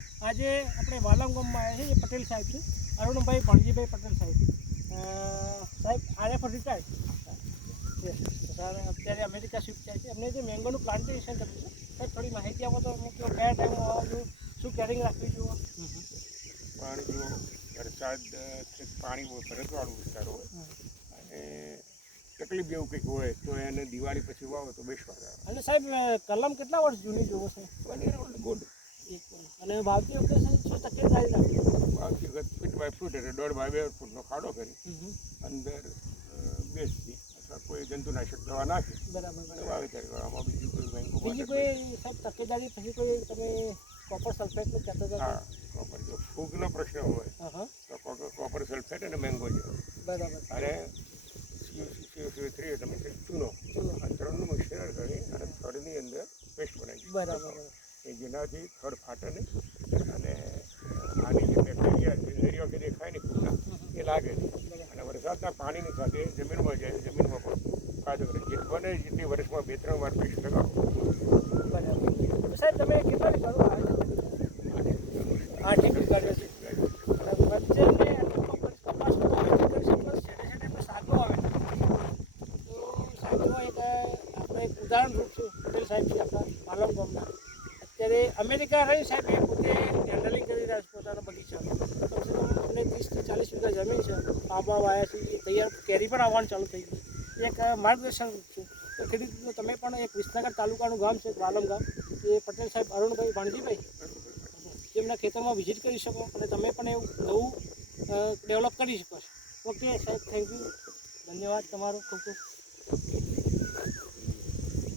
આજે આપણે વાલમ ગામમાં આવ્યા છીએ. એ પટેલ સાહેબ છે, અરુણભાઈ ભણજીભાઈ પટેલ સાહેબ. સાહેબ આર ફોર રિટાયર્ડ સર, અત્યારે અમેરિકા શિફ્ટ થાય છે. એમને જે મેંગોનું પ્લાન્ટેશન કર્યું છે, સાહેબ થોડી માહિતી આપો તો હું કયો કયા ટાઈમ આવવા જોઈએ, શું કેરિંગ રાખવી જોઈએ? પાણી જો વરસાદ પાણી ભરતવાળું વિસ્તાર હોય અને તકલીફ જેવું કંઈક હોય તો એને દિવાળી પછી વાવો તો બેસવા આવે. અને સાહેબ કલમ કેટલા વર્ષ જૂની જોવો છે? 1 year old good. અને વાવતી વખતે શું તકેદારી રાખી? વાવતી વખત ફૂટ બાય ફૂટ એટલે 1.5 by 2 ફૂટનો ખાડો કરી અંદર બેસતી અથવા કોઈ જંતુનાશક દવા નાખી બરાબર. વાવેતર કરવામાં. બીજું કોઈ મેંગો બીજી કોઈ સાહેબ તકેદારી પછી કોઈ તમે કોપર સલ્ફેટનું કહેતા હતા? હા, કોપર જો ફૂગનો પ્રશ્ન હોય તો કોપર સલ્ફેટ અને મેંગો છે. બરાબર. અને CO3 તમે ચૂનો આ ત્રણનું મિશ્રણ કરી અને થડની અંદર પેસ્ટ બનાવી. બરાબર. કે જેનાથી થડ ફાટે નહીં અને આની જે બેક્ટેરિયા છે દરિયો કે દેખાય ને ફૂગના એ લાગે નહીં અને વરસાદના પાણીની સાથે જમીનમાં જાય, જમીનમાં પણ ફાયદો કરે. જે બને જેટલી વર્ષમાં 2-3 વાર પેસ્ટ લગાવો. બરાબર. સાહેબ તમે કેટલા વીઘાનું વાવેતર કર્યું? 8 એકર કર્યો છે. વચ્ચે મેં કપાસનું વાવેતર કરી છે, પ્લસ છેડે આપણે શાકનું વાવેતર કર્યું. તો સાહેબ જો એક આપણે એક ઉદાહરણરૂપ છું. પટેલ સાહેબ છે આપણા પાલમ ગામના. અત્યારે અમેરિકા રહી સાહેબ એ પોતે હેન્ડલિંગ કરી રહ્યા છે પોતાનો બગીચાનો. કમસે કમ અમને 30 થી 40 વીઘા જમીન છે. આંબા વાયા છે, એ તૈયાર કેરી પણ આવવાનું ચાલુ થઈ ગયું. એક માર્ગદર્શન છે. તો ખેડૂત મિત્રો તમે પણ એક વિસનગર તાલુકાનું ગામ છે વાલમ ગામ, એ પટેલ સાહેબ અરુણભાઈ ભણજીભાઈ તેમના ખેતરમાં વિઝિટ કરી શકો અને તમે પણ એવું નવું ડેવલપ કરી શકો છો. ઓકે સાહેબ, થેન્ક યુ, ધન્યવાદ તમારો ખૂબ ખૂબ.